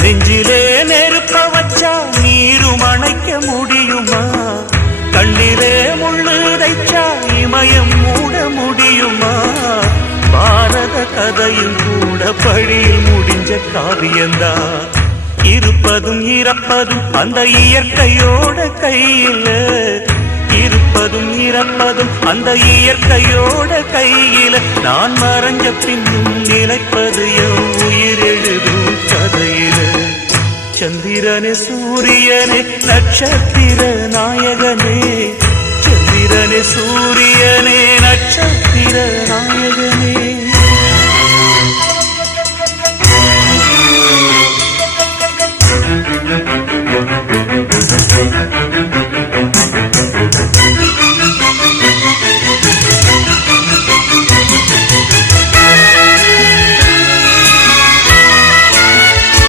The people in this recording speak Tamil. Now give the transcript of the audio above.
நெஞ்சிலே நெருப்ப வச்சா நீரும் அணைக்க முடியுமா கண்ணிலே முள்ளுதைச்சா இமயம் மூட முடியுமா பாரத கதையும் கூட பழியில் முடிஞ்ச காவியந்தா இருப்பதும் இறப்பதும் அந்த இயற்கையோட கையில் இருப்பதும் இறப்பதும் அந்த இயற்கையோட கையில் நான் மறைஞ்ச பின்னும் நிலைப்பது எவ்வளோ சந்திரனே சூரியனே நட்சத்திர நாயகனே